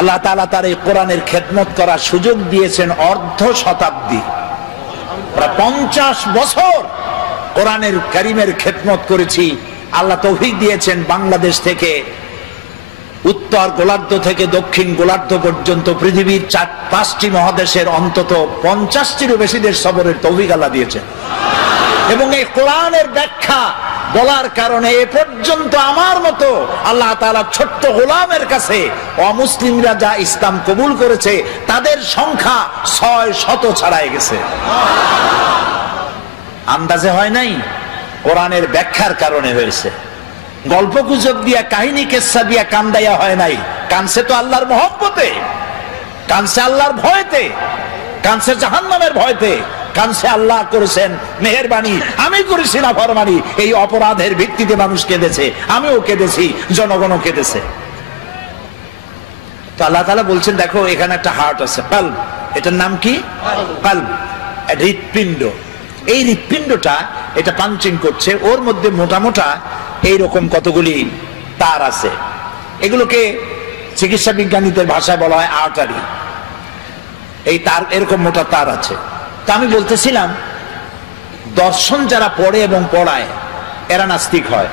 আল্লাহ তাআলা তার এই কোরআনের খেদমত করার সুযোগ দিয়েছেন অর্ধ শতাব্দী, প্রায় 50 বছর কোরআনের কারীমের খেদমত করেছি। আল্লাহ তৌফিক দিয়েছেন বাংলাদেশ থেকে উত্তর গোলার্ধ থেকে দক্ষিণ গোলার্ধ পর্যন্ত পৃথিবীর 4-5টি মহাদেশের অন্তত 50টিরও বেশি দেশ সফরের তৌফিক আল্লাহ দিয়েছেন। এবং এই কোরআনের ব্যাখ্যা বলার কারণে এ পর্যন্ত আমার মতো আল্লাহ তাআলা ছোট্ট গোলামের কাছে অমুসলিমরা যা ইসলাম কবুল করেছে তাদের সংখ্যা 600 ছাড়াই গেছে। আন্দাজে হয় নাই, কোরআনের ব্যাখ্যার কারণে হয়েছে। গল্প গুজব দিয়া, কাহিনী কেচ্ছা দিয়া কান্দাইয়া হয় নাই। কানছে তো আল্লাহর মহব্বতে, কানছে আল্লাহর ভয়তে, কানছে জাহান্নামের ভয়তে, কানছে আল্লাহ করেছেন মেহেরবানি, আমি করেছি না ফরমানি। এই অপরাধের ভিত্তিতে মানুষ কেঁদেছে, আমিও কেঁদেছি, জনগণও কেঁদেছে। তো আল্লাহ তাআলা বলছেন দেখো এখানে একটা হার্ট আছে, কালব। এটার নাম কি? কালব, হৃৎপিণ্ড। এই হৃৎপিণ্ডটা এটা পাঞ্চিং করছে, ওর মধ্যে মোটা মোটা এইরকম কতগুলি তার আছে। এগুলোকে চিকিৎসা বিজ্ঞানীদের ভাষায় বলা হয় আর্টারি। এই তার এরকম মোটা তার আছে। তা আমি বলতেছিলাম দর্শন যারা পড়ে এবং পড়ায় এরা নাস্তিক হয়,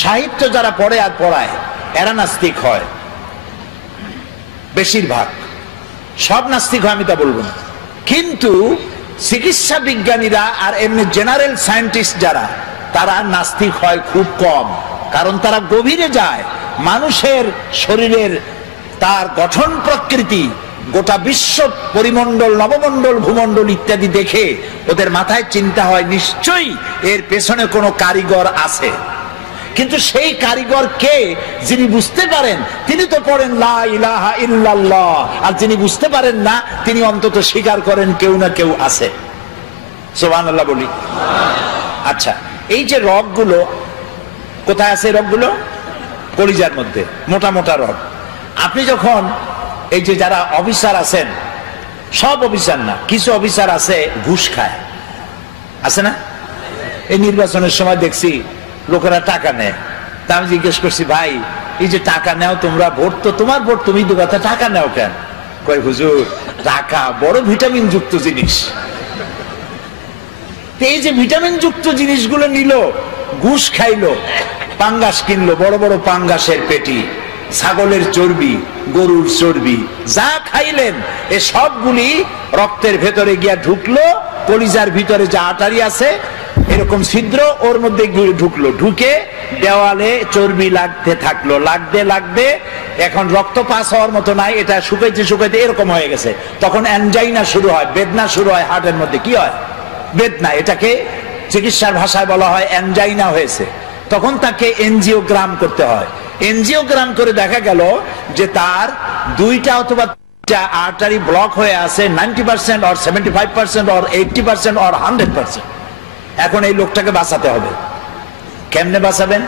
সাহিত্য যারা পড়ে আর পড়ায় এরা নাস্তিক হয়। বেশিরভাগ, সব নাস্তিক হয় আমি তা বলবো না, কিন্তু চিকিৎসা বিজ্ঞানীরা আর এমনি জেনারেল সায়েন্টিস্ট যারা তারা নাস্তিক হয় খুব কম। কারণ তারা গভীরে যায়, মানুষের শরীরের তার গঠন প্রকৃতি, গোটা বিশ্ব পরিমণ্ডল, নবমণ্ডল, ভূমণ্ডল ইত্যাদি দেখে ওদের মাথায় চিন্তা হয় নিশ্চয়ই এর পেছনে কোনো কারিগর আছে। কিন্তু সেই কারিগর কে? যিনি বুঝতে পারেন তিনি তো পড়েন লা ইলাহা ইল্লাল্লাহ, আর যিনি বুঝতে পারেন না তিনি অন্তত স্বীকার করেন কেউ না কেউ আছে। সুবহানাল্লাহ বলি। আচ্ছা, এই যে রগগুলো কোথায় আছে? রগগুলো কলিজার মধ্যে, মোটা মোটা রগ। আপনি যখন এই যে যারা অফিসার আছেন, সব অফিসার না, কিছু অফিসার আছে ঘুষ খায়, আছে না? এই নির্বাচনের সময় দেখছি লোকেরা টাকা নেয়। তা আমি জিজ্ঞেস করছি, ভাই এই যে টাকা নেও তোমরা, ভোট তো তোমার ভোট, তুমি দেবা, টাকা নেও কেন? কয় হুজুর টাকা বড় ভিটামিন যুক্ত জিনিস। এই যে ভিটামিন যুক্ত জিনিসগুলো নিল, ঘুষ খাইলো, পাঙ্গাস কিনলো, বড় বড় পাঙ্গাসের পেটি, ছাগলের চর্বি, গরুর চর্বি, যা খাইলেন এ সবগুলি রক্তের ভেতরে গিয়া ঢুকলো। কলিজার ভিতরে যে আটারি আছে এরকম ছিদ্র, ওর মধ্যে ঢুকলো, ঢুকে দেওয়ালে চর্বি লাগতে থাকলো, লাগতে লাগতে এখন রক্ত পাস হওয়ার মতো নাই, এটা শুকাইতে শুকাইতে এরকম হয়ে গেছে। তখন অ্যানজাইনা শুরু হয়, বেদনা শুরু হয় হার্টের মধ্যে। কি হয়? বেদনা। এটাকে চিকিৎসার ভাষায় বলা হয় অ্যানজাইনা হয়েছে। তখন তাকে এনজিওগ্রাম করতে হয়। এনজিওগ্রাম করে দেখা গেল যে তার 2টা অথবা 3টা আর্টারি ব্লক হয়ে আছে, 90% or 75% or 80% or 100%। এখন এই লোকটাকে বাঁচাতে হবে। কেমনে বাঁচাবেন?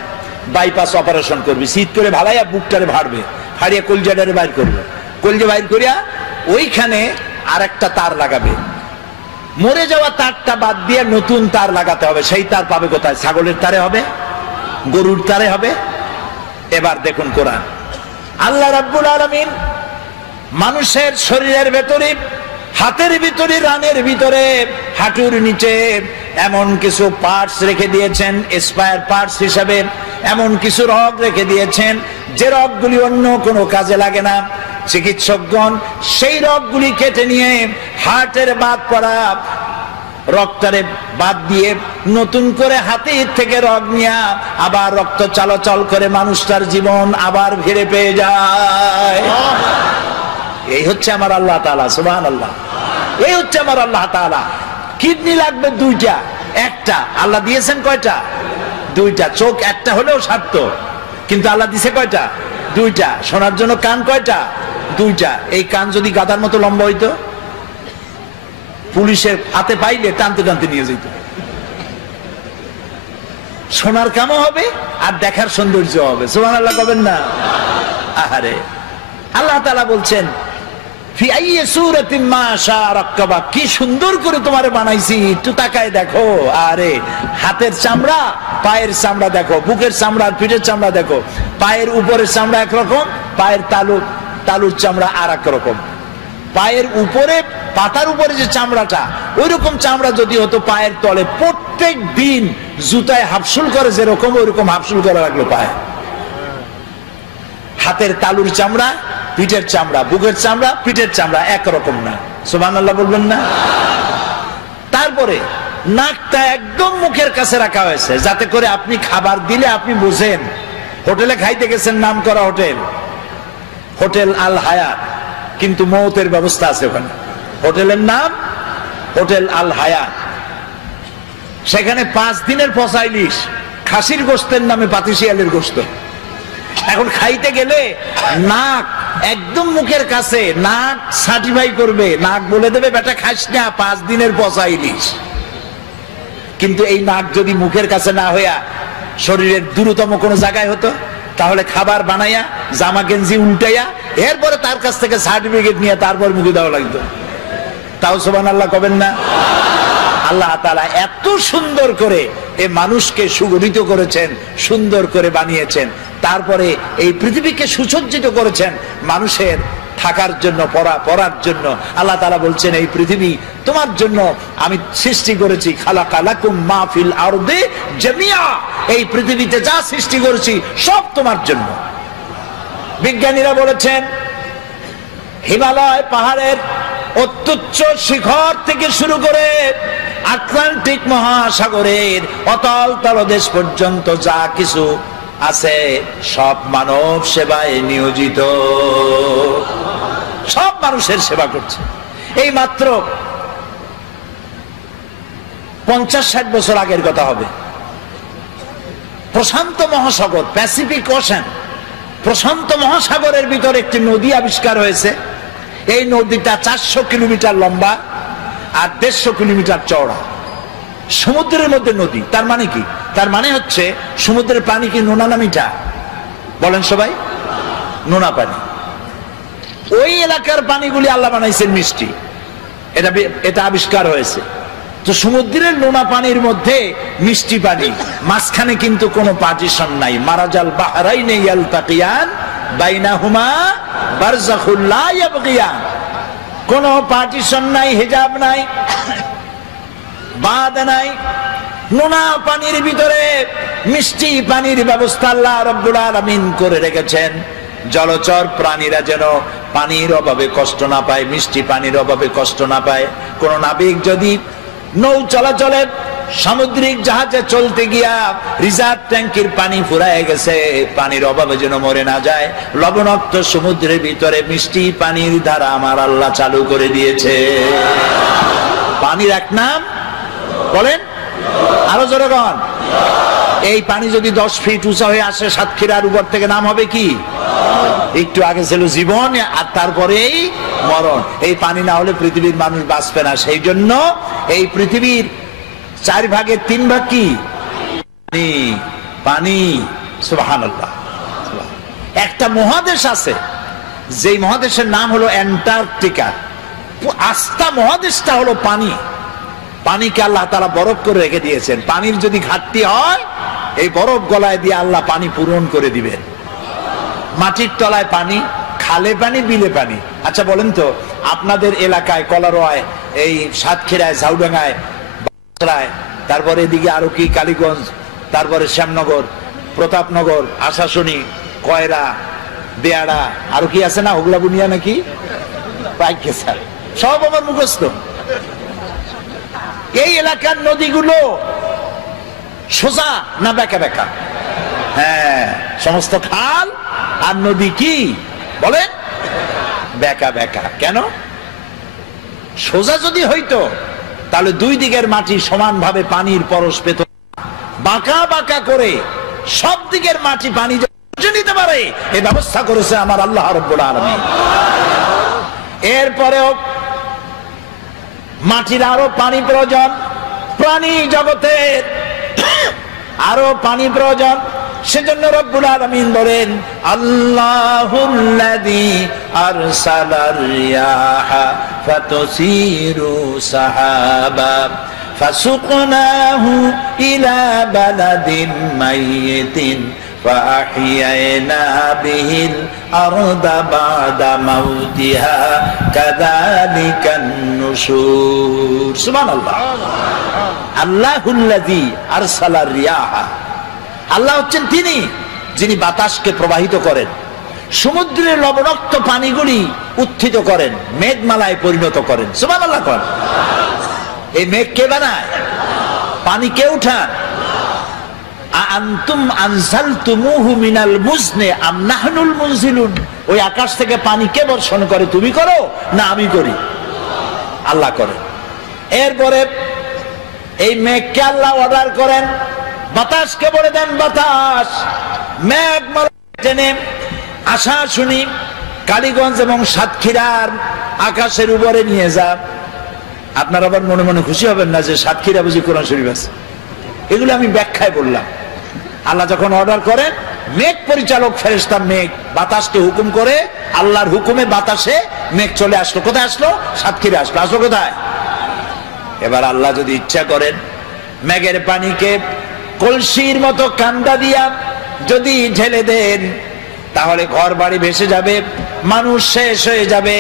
বাইপাস অপারেশন করবে, শীত করে ভালাইয়া বুকটারে ভাড়বে, হারিয়ে কলজাটারে বাইর করবে, কলজা বাইর করিয়া ওইখানে আরেকটা তার লাগাবে। মরে যাওয়া তারটা বাদ দিয়ে নতুন তার লাগাতে হবে। সেই তার পাবে কোথায়? ছাগলের তারে হবে, গরুর তারে হবে। এবার দেখুন কোরআন, আল্লাহ রাব্বুল আলামিন মানুষের শরীরের ভেতরে, হাতের ভিতরে, রানের ভিতরে, হাঁটুর নিচে এমন কিছু পার্টস রেখে দিয়েছেন স্পায়ার পার্টস হিসাবে, এমন কিছু রগ রেখে দিয়েছেন যে রগগুলি অন্য কোনো কাজে লাগে না। চিকিৎসকগণ সেই রগগুলি কেটে নিয়ে হার্টের বাদ পড়া রক্তরে বাদ দিয়ে নতুন করে হাতের থেকে রগ নিয়ে আবার রক্ত চলাচল করে মানুষটার জীবন আবার ফিরে পেয়ে যায়। এই হচ্ছে আমার আল্লাহ তাআলা। সুবহানাল্লাহ। এই হচ্ছে আমার আল্লাহ তাআলা। কিডনি লাগবে 2টা, একটা আল্লাহ দিয়েছেন কয়টা? 2টা। চোখ একটা হলেও সারত, কিন্তু আল্লাহ দিছে কয়টা? 2টা। শোনার জন্য কান কয়টা? 2টা। এই কান যদি গাধার মতো লম্বা হইতো, পুলিশের হাতে পাইলে টানতে টানতে নিয়ে যেত। শোনার কামও হবে আর দেখার সৌন্দর্য হবে। সুবহানাল্লাহ কবেন না? আহারে, আল্লাহ তাআলা বলছেন ফি আইয়ি সূরাতিন মা শাআ রাক্কাবা, কি সুন্দর করে তোমারে বানাইছি, একটু তাকায় দেখো। আরে হাতের চামড়া, পায়ের চামড়া দেখো, বুকের চামড়া, পিঠের চামড়া দেখো। পায়ের উপরের চামড়া একরকম, পায়ের তালু তালুর চামড়া আর এক রকম। পায়ের উপরে, পাতার উপরে যে চামড়াটা, ওই রকম চামড়া যদি হতো পায়ের তলে, প্রত্যেক দিন জুতায় হাফসুল করে যেরকম, ওই রকম হাফসুল করা লাগলো পায়ে। হাতের তালুর চামড়া, পিঠের চামড়া, বুকের চামড়া, পিঠের চামড়া একরকম না। সুবহানাল্লাহ বলবেন না? তারপরে নাকটা একদম মুখের কাছে রাখা হয়েছে, যাতে করে আপনি খাবার দিলে আপনি বুঝেন। হোটেলে খাইতে গেছেন, নাম করা হোটেল, হোটেল আল হায়াত, কিন্তু মৌতের ব্যবস্থা আছে ওখানে। হোটেলের নাম হোটেল আল হায়াত। সেখানে 5 দিনের পচা ইলিশ, খাসির গোস্তের নামে পাতিশিয়ালের গোস্ত। এখন খাইতে গেলে নাক একদম মুখের কাছে, নাক সার্টিফাই করবে, নাক বলে দেবে বেটা খাস না, 5 দিনের পচা ইলিশ। কিন্তু এই নাক যদি মুখের কাছে না হইয়া শরীরের দূরতম কোনো জায়গায় হতো, তাহলে খাবার বানাইয়া জামা গেঞ্জি উল্টাইয়া এরপরে তার কাছ থেকে সার্টিফিকেট নিয়ে তারপর মুখে দেওয়া লাগতো। তাও সুবহানাল্লাহ কবেন না? আল্লাহ তাআলা এত সুন্দর করে এই মানুষকে সুগঠিত করেছেন, সুন্দর করে বানিয়েছেন, তারপরে এই পৃথিবীকে সুসজ্জিত করেছেন মানুষের থাকার জন্য, পড়ার জন্য। আল্লাহ তাআলা বলছেন, এই পৃথিবী তোমার জন্য আমি সৃষ্টি করেছি, খালাকা লাকুম মা ফিল আরদি জামিয়া, এই পৃথিবীতে যা সৃষ্টি করেছি সব তোমার জন্য। বিজ্ঞানীরা বলেছেন, হিমালয় পাহাড়ের অত্যুচ্চ শিখর থেকে শুরু করে আটলান্টিক মহাসাগরের অতল তলদেশ পর্যন্ত যা কিছু আছে সব মানব সেবায় নিয়োজিত, সব মানুষের সেবা করছে। এই মাত্র 50-60 বছর আগের কথা হবে। প্রশান্ত মহাসাগর, প্যাসিফিক ওশান, প্রশান্ত মহাসাগরের ভিতর একটি নদী আবিষ্কার হয়েছে। এই নদীটা 400 কিলোমিটার লম্বা আর 150 কিলোমিটার চওড়া। সমুদ্রের মধ্যে নদী, তার মানে কি? তার মানে হচ্ছে সমুদ্রের পানি কি নোনা না মিঠা? বলেন সবাই, নোনা পানি। ওই এলাকার পানিগুলি আল্লাহ বানাইছেন মিষ্টি, এটা আবিষ্কার হয়েছে। তো সমুদ্রের নোনা পানির মধ্যে মিষ্টি পানি, মাঝখানে কিন্তু কোনো পার্টিশন নাই। মারাজাল বাহরাইনে ইয়ালতাকিয়ান বাইনাহুমা বারযাখুল লা ইয়াবগিয়ান, কোনো পার্টিশন নাই, হিজাব নাই, বাঁধ নাই। নোনা পানির ভিতরে মিষ্টি পানির ব্যবস্থা আল্লাহ রাব্বুল আলামিন করে রেখেছেন। জলচর প্রাণীরা যেন পানির অভাবে কষ্ট না পায়, মিষ্টি পানির অভাবে কষ্ট না পায়। কোন নাবিক যদি নৌ চলাচলে সামুদ্রিক জাহাজে চলতে গিয়া রিজার্ভ ট্যাঙ্কির পানি ফুরায় গেছে, পানির অভাবে যেন মরে না যায়। লবণাক্ত সমুদ্রের ভিতরে মিষ্টি পানির ধারা আমার আল্লাহ চালু করে দিয়েছে। পানির এক নাম বলেন, আরো জোরে বলেন। এই পানি যদি 10 ফিট উঁচা হয়ে আসে সাতক্ষীরার উপর থেকে, নাম হবে কি? একটু আগে ছিল জীবন, আর তারপরেই মরণ। এই পানি না হলে পৃথিবীর মানুষ বাঁচবে না। সেই জন্য এই পৃথিবীর 4 ভাগের 3 ভাগ কি? পানি, পানি। সুবহানাল্লাহ। একটা মহাদেশ আছে, যেই মহাদেশের নাম হলো অ্যান্টার্কটিকা। আস্থা মহাদেশটা হলো পানি। পানিকে আল্লাহ তাআলা বরফ করে রেখে দিয়েছেন। পানির যদি ঘাটতি হয়, এই বরফ গলায় দিয়ে আল্লাহ পানি পূরণ করে দিবেন। মাটির তলায় পানি, খালে পানি, বিলে পানি। আচ্ছা বলেন তো, আপনাদের এলাকায় কলারোয়ায়, এই সাতক্ষীরায়, ঝাউডাঙ্গায়, তারপরে এদিকে আরো কি কালীগঞ্জ, তারপরে শ্যামনগর, প্রতাপনগর, আশাশুনি, কয়রা, বেয়াড়া, আরো কি আছে না, হুগলা বুনিয়া নাকি, সব আমার মুখস্থ। এই এলাকার নদীগুলো সোজা না বেঁকা বেঁকা? হ্যাঁ, সমস্ত খাল আর নদী কি বলেন? বেঁকা বেঁকা। কেন? সোজা যদি হইতো তাহলে 2 দিকের মাটি সমানভাবে পানির পরশ পেত। বাঁকা বাঁকা করে সব দিকের মাটি পানি নিতে পারে, এই ব্যবস্থা করেছে আমার আল্লাহ রাব্বুল আলামিন। এরপরেও মাটির আরো পানি প্রয়োজন, প্রাণী জগতের আরো পানি প্রয়োজন। সেজন্য রব্বুল আলামিন বলেন, আল্লাহুল্লাযী আরসালার রিয়াহা ফাতুসিরু সাহাবা ফাসুকনাহু ইলা বালাদিন মাইয়িতিন فأحيينا به الأرض بعد موتها كذلك النشور سبحان الله আল্লাহুল্লাযী আরসালার রিয়াহা আল্লাহ হচ্ছেন তিনি যিনি বাতাসকে প্রবাহিত করেন, সমুদ্রের লবণাক্ত পানিগুলি উত্থিত করেন, মেঘমালায় পরিণত করেন। সুবহানাল্লাহ। এই মেঘ কে বানায়? পানি কে উঠান? আনতুম আনজালতুমুহু মিনাল মুজনি আম নাহনুল মুনজিলুন। ওই আকাশ থেকে পানি কে বর্ষণ করে? তুমি করো না আমি করি? আল্লাহ করেন। এরপরে এই মেঘকে আল্লাহ অর্ডার করেন, বাতাসকে বলে দেন বাতাস মেঘ টেনে আশা শুনি কালীগঞ্জ এবং সাতক্ষীরার আকাশের উপরে নিয়ে যা। আপনারা আবার মনে মনে খুশি হবেন না যে সাতক্ষীরা বুঝি কোরআন শরীফ আছে। এগুলো আমি ব্যাখ্যায় বললাম। আল্লাহ যখন অর্ডার করেন, মেঘ পরিচালক ফেরেশতা মেঘ বাতাসকে হুকুম করে, আল্লাহর হুকুমে বাতাসে মেঘ চলে আসলো। কোথায় আসলো? সাতক্ষীরা আসলো। আসলো কোথায়? এবার আল্লাহ যদি ইচ্ছা করেন, মেঘের পানিকে কলসির মতো কান্দা দিয়া যদি ঢেলে দেন, তাহলে ঘর বাড়ি ভেসে যাবে, মানুষ শেষ হয়ে যাবে।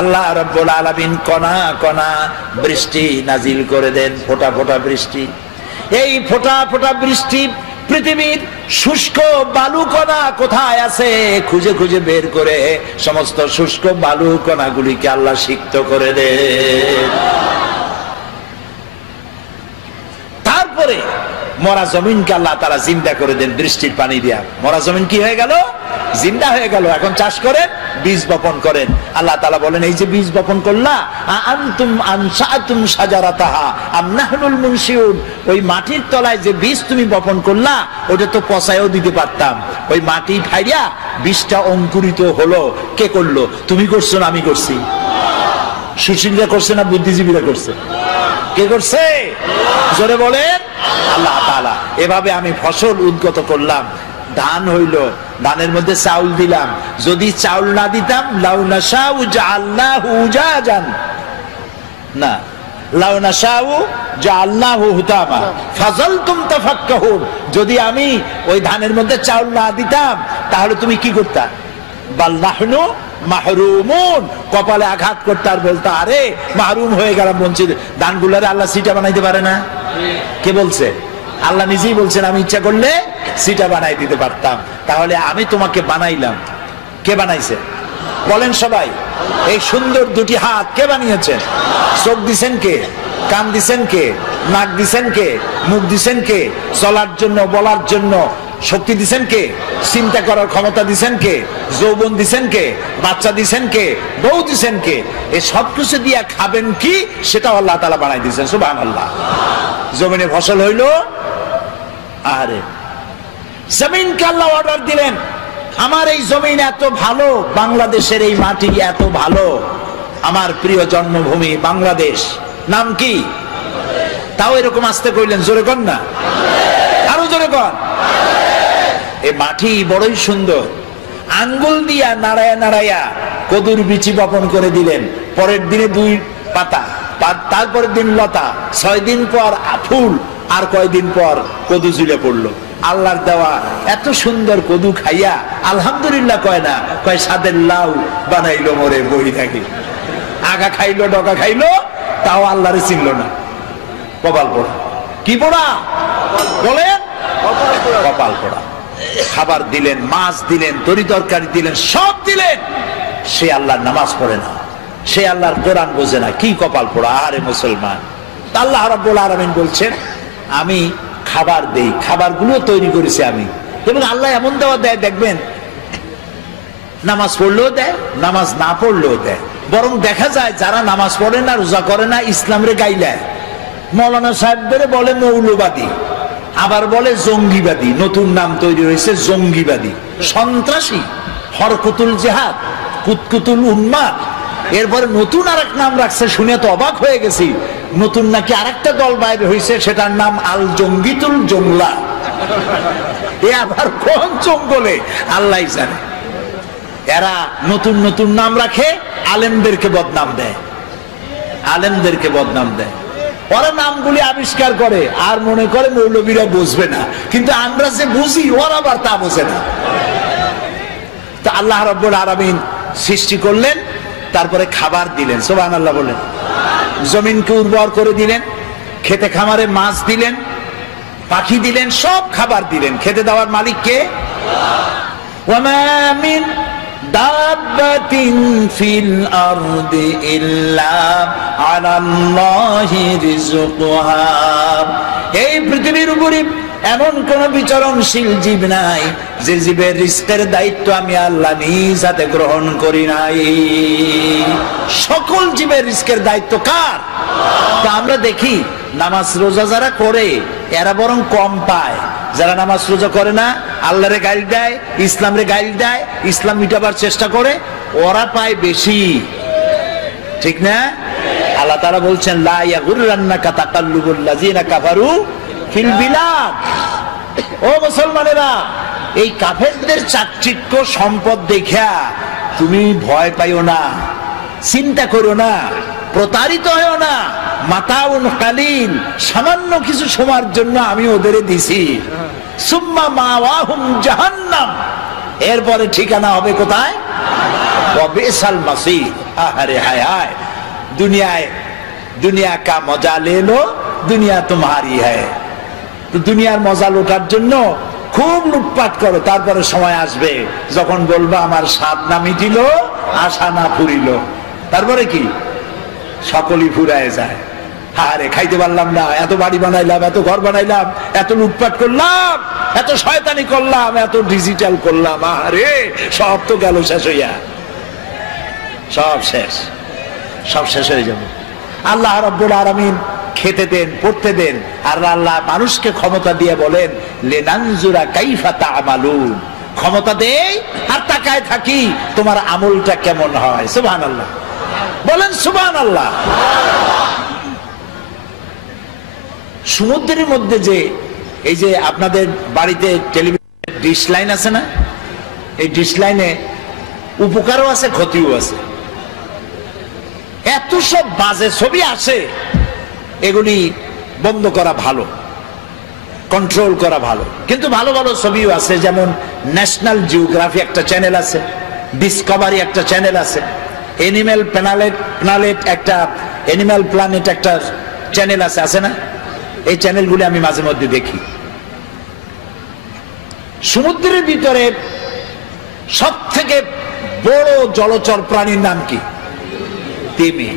আল্লাহ রাব্বুল আলামিন কণা কণা বৃষ্টি নাজিল করে দেন, ফোঁটা ফোঁটা বৃষ্টি। এই ফোঁটা ফোঁটা বৃষ্টি পৃথিবীর শুষ্ক বালু কণা কোথায় আছে খুঁজে খুঁজে বের করে সমস্ত শুষ্ক বালু কণাগুলিকে আল্লাহ সিক্ত করে দেন। তারপরে মরা জমিনকে আল্লাহ তাআলা জিন্দা করে দেন বৃষ্টির পানি দিয়া। মরা জমিন কি হয়ে গেল? জিন্দা হয়ে গেল। এখন চাষ করেন, বীজ বপন করেন। আল্লাহ তাআলা বলেন, এই যে বীজ বপন করলা, আনতুম আনশাতুম শাজারাতাহা আম নাহনুল মুনশিউন। ওই মাটির তলায় যে বীজ তুমি বপন করলা, ওটা তো পচায়ও দিতে পারতাম। ওই মাটি ফাইয়া বীজটা অঙ্কুরিত হলো। কে করলো? তুমি করছো না আমি করছি? সুশীলরা করছে না বুদ্ধিজীবীরা করছে? কে করছে? জোরে বলেন আল্লাহ তাআলা। এভাবে আমি ফসল উদ্গত করলাম, ধান হইল, ধানের মধ্যে চাউল দিলাম। যদি চাউল না দিতাম, লাউ নাশাউ জাআলনাহু উজাজান, না লাউ নাশাউ জাআলনাহু হুতামা ফাযালতুম তাফাক্কাহুন। যদি আমি ওই ধানের মধ্যে চাউল না দিতাম, তাহলে তুমি কি করতা? বাল নাহনু মাহরুমুন, কপালে আঘাত করতে আর বলতে আরে মাহরুম হয়ে গেলাম, বঞ্চিত। ধানগুলারে আল্লাহ সিটা বানাইতে পারে না? কে বলছে? আল্লাহ নিজেই বলছেন, আমি ইচ্ছা করলে সিটা বানাই দিতে পারতাম। তাহলে আমি তোমাকে বানাইলাম। কে বানাইছে? বলেন সবাই। এই সুন্দর দুটি হাত কে বানিয়েছেন? চোখ দিছেন কে? কান দিছেন কে? নাক দিছেন কে? মুখ দিছেন কে? চলার জন্য, বলার জন্য শক্তি দিছেন কে? চিন্তা করার ক্ষমতা দিছেন কে? যৌবন দিছেন কে? বাচ্চা দিছেন কে? বউ দিছেন কে? এই সব কিছু দিয়া খাবেন কি, সেটা আল্লাহ তাআলা বানাই দিয়েছেন। সুবহানাল্লাহ। জমিনে ফসল হইল, আরে জমিনকে আল্লাহ অর্ডার দিলেন, আমার এই জমিন এত ভালো, বাংলাদেশের এই মাটি এত ভালো, আমার প্রিয় জন্মভূমি বাংলাদেশ। নাম কি? তাও এরকম আসতে কইলেন, জোরে কর না, আরো জোরে কর। এই মাটি বড়ই সুন্দর। আঙ্গুল দিয়া নাড়ায়া নাড়ায়া কদুর বিচি বপন করে দিলেন। পরের দিনে 2 পাতা, তারপরের দিন লতা, 6 দিন পর ফুল, আর কয়দিন পর কদু ঝুলে পড়লো। আল্লাহর দেওয়া এত সুন্দর কদু খাইয়া আলহামদুলিল্লাহ কয় না, কয় সাদের লাউ বানাইলো মোরে বই থাকি। আগা খাইলো, ডগা খাইলো, তাও আল্লাহরে চিনল না। কপাল পোড়া। কি পোড়া? বলেন কপাল পোড়া। খাবার দিলেন, মাছ দিলেন, তরি তরকারি দিলেন, সব দিলেন, সে আল্লাহর নামাজ পড়ে না, সে আল্লাহর কোরআন বোঝে না। কি কপাল পোড়া! আরে মুসলমান, আল্লাহ রাব্বুল আলামিন বলছেন, আমি খাবার দেই, খাবারগুলো তৈরি করেছি আমি। এবং আল্লাহ এমন দেওয়া দেয়, দেখবেন নামাজ পড়লেও দেয়, নামাজ না পড়লেও দেয়। বরং দেখা যায় যারা নামাজ পড়ে না, রোজা করে না, ইসলামরে গাইলায়। মৌলানা সাহেবদের বলে মৌলবাদী, আবার বলে জঙ্গিবাদী। নতুন নাম তৈরি হয়েছে জঙ্গিবাদী, সন্ত্রাসী, হরকতুল জেহাদ, কুতকুতুল উন্মাদ। এরপরে নতুন আরেক নাম রাখছে, শুনে তো অবাক হয়ে গেছি। নতুন নাকি আরেকটা দল বাইরে হয়েছে, সেটার নাম আল জঙ্গিতুল জংলা। এ আবার কোন জঙ্গলে আল্লাহ জানে। এরা নতুন নতুন নাম রাখে, আলেমদেরকে বদনাম দেয়, আলেমদেরকে বদনাম দেয়। ওরা নামগুলি আবিষ্কার করে আর মনে করে মৌলবীরা বুঝবে না, কিন্তু আমরা যে বুঝি ওরা আবার তা বোঝে না। তা আল্লাহ রাব্বুল আলামিন সৃষ্টি করলেন, তারপরে খাবার দিলেন, সুবহানাল্লাহ বলেন। জমিনকে উর্বর করে দিলেন, খেতে খামারে মাছ দিলেন, পাখি দিলেন, সব খাবার দিলেন। খেতে দেওয়ার মালিক কে? ওয়ামা মিন দাব্বাতিন ফিল আরদি ইল্লা আলাল্লাহি রিজকুহা। এই পৃথিবীর উপরে এমন কোন বিচরণশীল জীব নাই যে জীবের রিজকের দায়িত্ব আমি আল্লাহ নিজ হাতে গ্রহণ করি নাই। সকল জীবের রিজকের দায়িত্ব কার? তা আমরা দেখি নামাজ রোজা যারা করে এরা বরং কম পায়, যারা নামাজ রোজা করে না, আল্লাহরে গাইল দেয়, ইসলামরে গাইল দেয়, ইসলাম মিটাবার চেষ্টা করে, ওরা পায় বেশি। ঠিক না? আল্লাহ তাআলা বলছেন লা ইয়াগুররান্নাকা তাকাল্লুবুল লাযিনা কাফারু ফিল বিলাদ। ও মুসলমানেরা, এই কাফেরদের চাকচিক্য সম্পদ দেখা তুমি ভয় পাইও না, চিন্তা করো না, প্রতারিত হও না। মাতাউন কালিল, সামান্য কিছু সময়ের জন্য আমি ওদের দিছি। সুম্মা মাওয়াহুম জাহান্নাম, এরপরে ঠিকানা হবে কোথায়? ওয়া বিসাল মাসির। আহারে হায় হায়, দুনিয়া কা মজা লে লো, দুনিয়া তোমারি হ্যায়। তো দুনিয়ার মজা লোটার জন্য খুব লুটপাট করো, তারপরে সময় আসবে যখন বলবা আমার স্বাদ না মিটিল, আশা না ফুরিল। তারপরে কি? সকলই ফুরায় যায়। আরে খাইতে পারলাম না, এত বাড়ি বানাইলাম, এত ঘর বানাইলাম, এত লুটপাট করলাম, এত শয়তানি করলাম, এত ডিজিটাল করলাম, আরে সব তো গেল শেষ হইয়া। সব শেষ, সব শেষ হয়ে যাবে। আল্লাহ রাব্বুল আলামিন খেতে দেন, পড়তে দেন, আর আল্লাহ মানুষকে ক্ষমতা দিয়ে বলেন লিনানজুরা কাইফা তা'মালুন। ক্ষমতা দেই আর তাকায় থাকি তোমার আমলটা কেমন হয়। সুবহানাল্লাহ বলেন, সুবহানাল্লাহ। সমুদ্রের মধ্যে যে এই যে আপনাদের বাড়িতে টেলিভিশন ডিশ লাইন আছে না, এই ডিশ লাইনে উপকারও আছে, ক্ষতিও আছে। এত সব বাজে ছবি আসে, এগুলি বন্ধ করা ভালো, কন্ট্রোল করা ভালো। কিন্তু ভালো ভালো ছবিও আছে, যেমন ন্যাশনাল জিওগ্রাফি একটা চ্যানেল আছে, ডিসকভারি একটা চ্যানেল আছে, এনিম্যাল প্ল্যানেট একটা এনিম্যাল প্ল্যানেট একটা চ্যানেল আছে, আছে না? এই চ্যানেলগুলি আমি মাঝে মধ্যে দেখি। সমুদ্রের ভিতরে সব থেকে বড় জলচর প্রাণীর নাম কি? তিমি।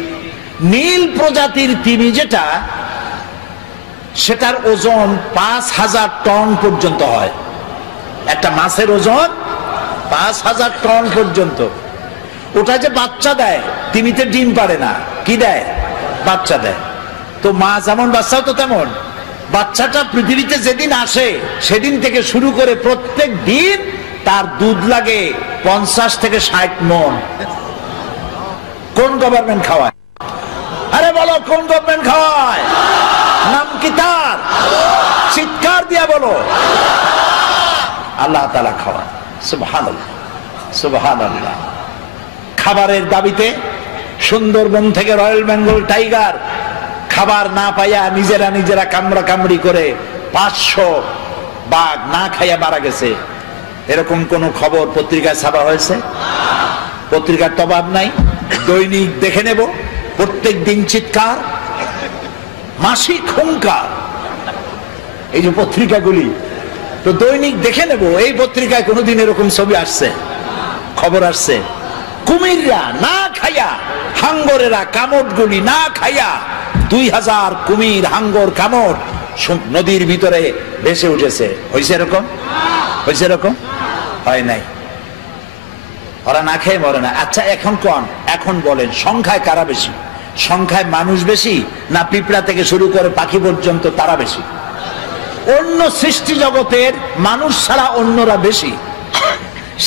নীল প্রজাতির তিমি যেটা, সেটার ওজন ৫,০০০ টন পর্যন্ত হয়। একটা মাছের ওজন ৫,০০০ টন পর্যন্ত। ওটা যে বাচ্চা দেয়, তিমিতে ডিম পারে না, কি দেয়? বাচ্চা দেয়। তো মা যেমন, বাচ্চাও তো তেমন। বাচ্চাটা পৃথিবীতে যেদিন আসে সেদিন থেকে শুরু করে প্রত্যেক দিন তার দুধ লাগে ৫০ থেকে ৬০ মণ। কোন গভর্নমেন্ট খাওয়ায়? আরে বলো, কোন গভর্নমেন্ট খাওয়ায়? নাম কি তার? চিৎকার দিয়া বলো। আল্লাহ তাআলা খাওয়ায়। সুবহানাল্লাহ, সুবহানাল্লাহ। খাবারের দাবিতে সুন্দরবন থেকে রয়্যাল বেঙ্গল টাইগার খাবার না পাইয়া নিজেরা কামড়া কামড়ি করে ৫০০ বাঘ না খাইয়া মারা গেছে। এরকম কোন খবর পত্রিকায় ছাপা হয়েছে? পত্রিকার তো অভাব নাই। দৈনিক দেখে নেব, প্রত্যেক দিন চিৎকার, মাসিক হুঙ্কার। এই যে পত্রিকাগুলি, তো দৈনিক দেখে নেব এই পত্রিকায় কোনোদিন এরকম ছবি আসছে, খবর আসছে? কুমিররা না খাইয়া, হাঙ্গরেরা কামড়গুলি না খাইয়া ২০০০ কুমির, হাঙ্গর, কামড় নদীর ভিতরে ভেসে উঠেছে। হয়েছে এরকম? হয়েছে এরকম? হয় নাই। ওরা না খেয়ে মরে না। আচ্ছা, এখন বলেন সংখ্যায় কারা বেশি? সংখ্যায় মানুষ বেশি না পিঁপড়া থেকে শুরু করে পাখি পর্যন্ত তারা বেশি? অন্য সৃষ্টি জগতের মানুষ ছাড়া অন্যরা বেশি।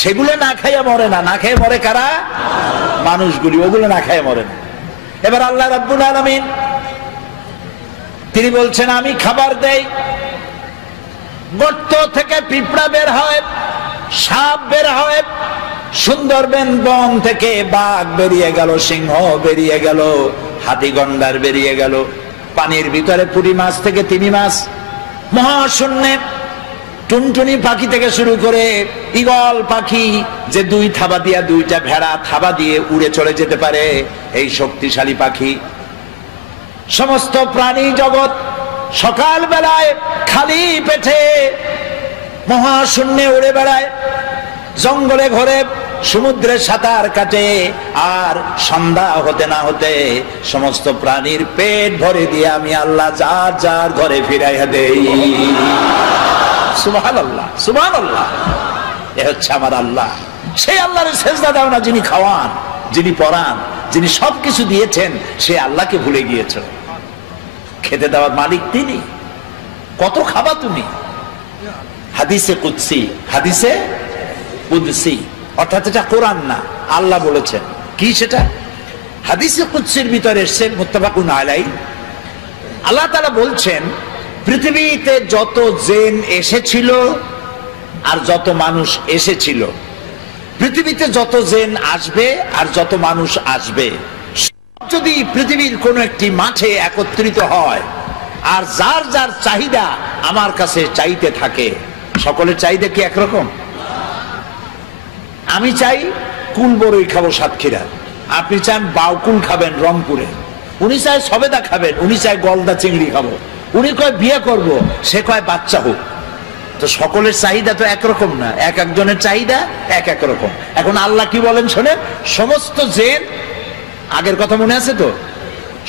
সেগুলো না খাইয়া মরে না। না খেয়ে মরে কারা? মানুষগুলি। ওগুলো না খাইয়া মরে না। এবার আল্লাহ রাব্বুল আলামিন তিনি বলছেন আমি খাবার দেই, গর্ত থেকে পিঁপড়া বের হয়, সাপ বের হয়, সুন্দরবন বন থেকে বাঘ বেরিয়ে গেল, সিংহ বেরিয়ে গেল, হাতি গন্ডার বেরিয়ে গেল। পানির ভিতরে পুঁটি মাছ থেকে তিমি মাছ, মহাশূন্যে টুনটুনি পাখি থেকে শুরু করে ঈগল পাখি যে দুই থাবা দিয়া দুইটা ভেড়া থাবা দিয়ে উড়ে চলে যেতে পারে, এই শক্তিশালী পাখি। সমস্ত প্রাণী জগৎ সকাল বেলায় খালি পেটে মহাশূন্যে উড়ে বেড়ায়, জঙ্গলে ঘরে সমুদ্রে সাঁতার কাটে, আর সন্ধ্যা হতে না হতে সমস্ত প্রাণীর পেট ভরে দিয়ে আমি আল্লাহ যার যার ঘরে ফিরাইয়া দেই। সুবহানাল্লাহ, সুবহানাল্লাহ। এ হচ্ছে আমার আল্লাহ। সেই আল্লাহর সেজদা দাও না যিনি খাওয়ান, যিনি পরান, যিনি সবকিছু দিয়েছেন, সে আল্লাহকে ভুলে গিয়েছ। খেতে দেওয়ার মালিক তিনি, কত খাবা তুমি। হাদিসে কুদসি, হাদিসে কুদসি, অর্থাৎ এটা কোরআন না, আল্লাহ বলেছেন। কি সেটা? হাদিসে কুদসির ভিতরে এসেছে, মুত্তাফাকুন আলাইহি, আল্লাহ তাআলা বলছেন পৃথিবীতে যত জিন এসেছিল আর যত মানুষ এসেছিল, পৃথিবীতে যত জিন আসবে আর যত মানুষ আসবে, যদি পৃথিবীর কোন একটি মাঠে একত্রিত হয় আর যার যার চাহিদা আমার কাছে চাইতে থাকে, সকলের চাহিদা কি একরকম? আমি চাই কুল বড়ই খাবো সাতক্ষীরা, আপনি চান বাউকুল খাবেন রংপুরে, উনি চায় সবেদা খাবেন, উনি চায় গলদা চিংড়ি খাবো, উনি কয় বিয়ে করব, সে কয় বাচ্চা হোক। তো সকলের চাহিদা তো একরকম না, এক একজনের চাহিদা এক এক রকম। এখন আল্লাহ কি বলেন শোনেন, সমস্ত জিন, আগের কথা মনে আছে তো,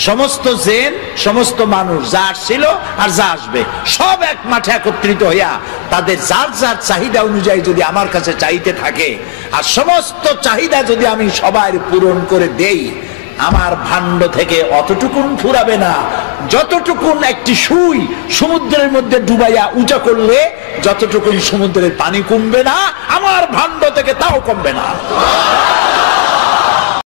সমস্ত জিন সমস্ত মানুষ যা আসছিল আর যা আসবে সব এক মাঠে একত্রিত হইয়া তাদের যার যার চাহিদা অনুযায়ী যদি আমার কাছে চাইতে থাকে, আর সমস্ত চাহিদা যদি আমি সবার পূরণ করে দেই, আমার ভাণ্ড থেকে অতটুকুন ফুরাবে না যতটুকুন একটি সুই সমুদ্রের মধ্যে ডুবাইয়া উঁচা করলে যতটুকুন সমুদ্রের পানি কমবে না, আমার ভাণ্ড থেকে তাও কমবে না।